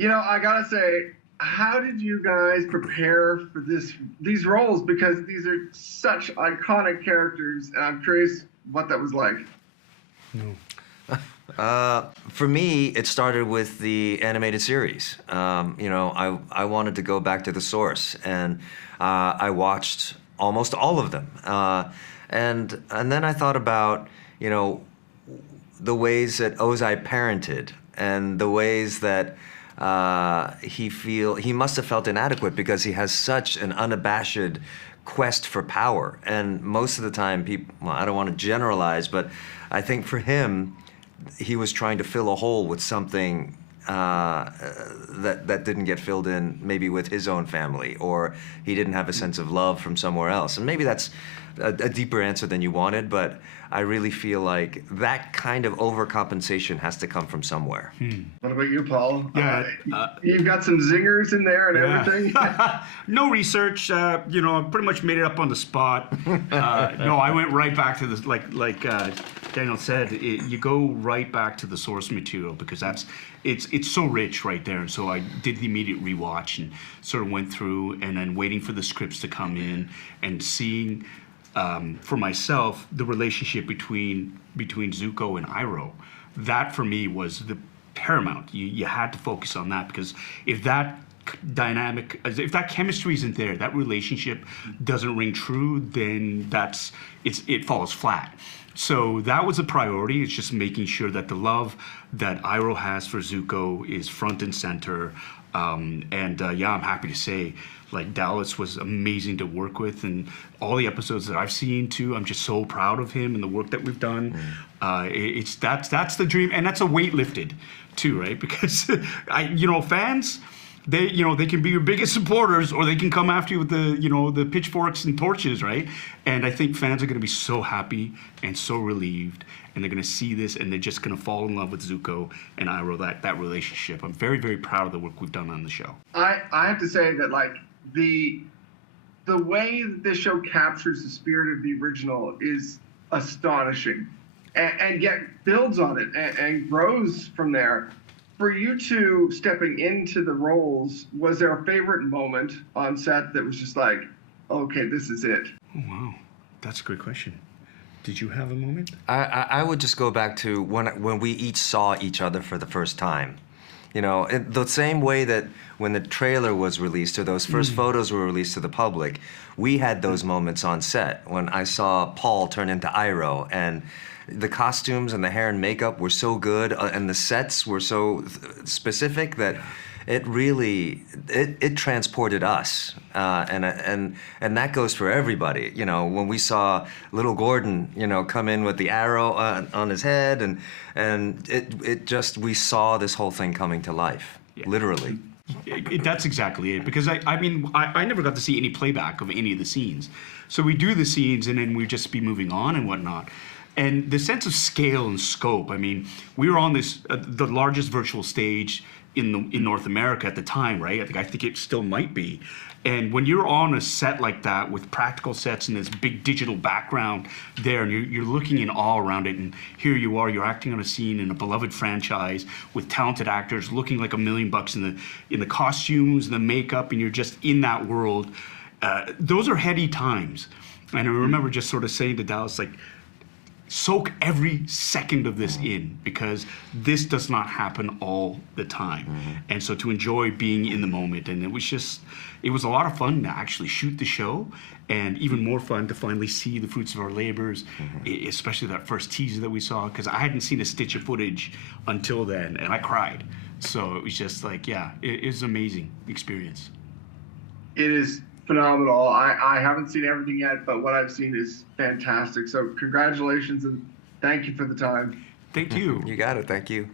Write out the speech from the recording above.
I gotta say, how did you guys prepare for these roles? Because these are such iconic characters, and I'm curious what that was like. For me, it started with the animated series. I wanted to go back to the source, and I watched almost all of them. And then I thought about, the ways that Ozai parented and the ways that he must have felt inadequate because he has such an unabashed quest for power. And most of the time, I don't want to generalize, but I think for him, he was trying to fill a hole with something that didn't get filled in, maybe with his own family, or he didn't have a sense of love from somewhere else. And maybe that's a deeper answer than you wanted, but I really feel like that kind of overcompensation has to come from somewhere. What about you, Paul? Yeah, you've got some zingers in there and everything. No research. Pretty much made it up on the spot. No, I went right back to this, like Daniel said. You go right back to the source material because it's so rich right there. And so I did the immediate rewatch and sort of went through, and then waiting for the scripts to come in and seeing. For myself, the relationship between Zuko and Iroh, that for me was the paramount. You had to focus on that, because if that dynamic, if that chemistry isn't there, that relationship doesn't ring true, then it falls flat. So that was a priority. It's just making sure that the love that Iroh has for Zuko is front and center. I'm happy to say, Dallas was amazing to work with, and all the episodes that I've seen too, I'm just so proud of him and the work that we've done. That's the dream, and that's a weight lifted too, right? Because fans, they can be your biggest supporters, or they can come after you with the pitchforks and torches, right? And I think fans are going to be so happy and so relieved, and they're going to see this, and they're just going to fall in love with Zuko and Iroh, that relationship. I'm very, very proud of the work we've done on the show. I have to say that the way that this show captures the spirit of the original is astonishing, and yet builds on it and grows from there. For you two stepping into the roles, was there a favorite moment on set that was just like, okay, this is it? Oh, wow. That's a great question. Did you have a moment? I would just go back to when we each saw each other for the first time. In the same way that when the trailer was released or those first photos were released to the public, we had those moments on set when I saw Paul turn into Iroh, and the costumes and the hair and makeup were so good, and the sets were so specific that it really it transported us, and that goes for everybody. When we saw little Gordon, come in with the arrow on his head, and we saw this whole thing coming to life, literally. That's exactly it, because I never got to see any playback of any of the scenes, so we do the scenes and then we just be moving on and whatnot. And the sense of scale and scope, we were on this the largest virtual stage in North America at the time, right? I think it still might be. And when you're on a set like that with practical sets and this big digital background there, and you're looking in awe around it, and here you are, you're acting on a scene in a beloved franchise with talented actors looking like $1 million in the costumes and the makeup, and you're just in that world. Those are heady times. And I remember just sort of saying to Dallas, soak every second of this in, because this does not happen all the time. And so to enjoy being in the moment, and it was a lot of fun to actually shoot the show, and even more fun to finally see the fruits of our labors, especially that first teaser that we saw, because I hadn't seen a stitch of footage until then, and I cried. So it was just it was an amazing experience. It is phenomenal. I haven't seen everything yet, but what I've seen is fantastic. So congratulations, and thank you for the time. Thank you. You got it. Thank you.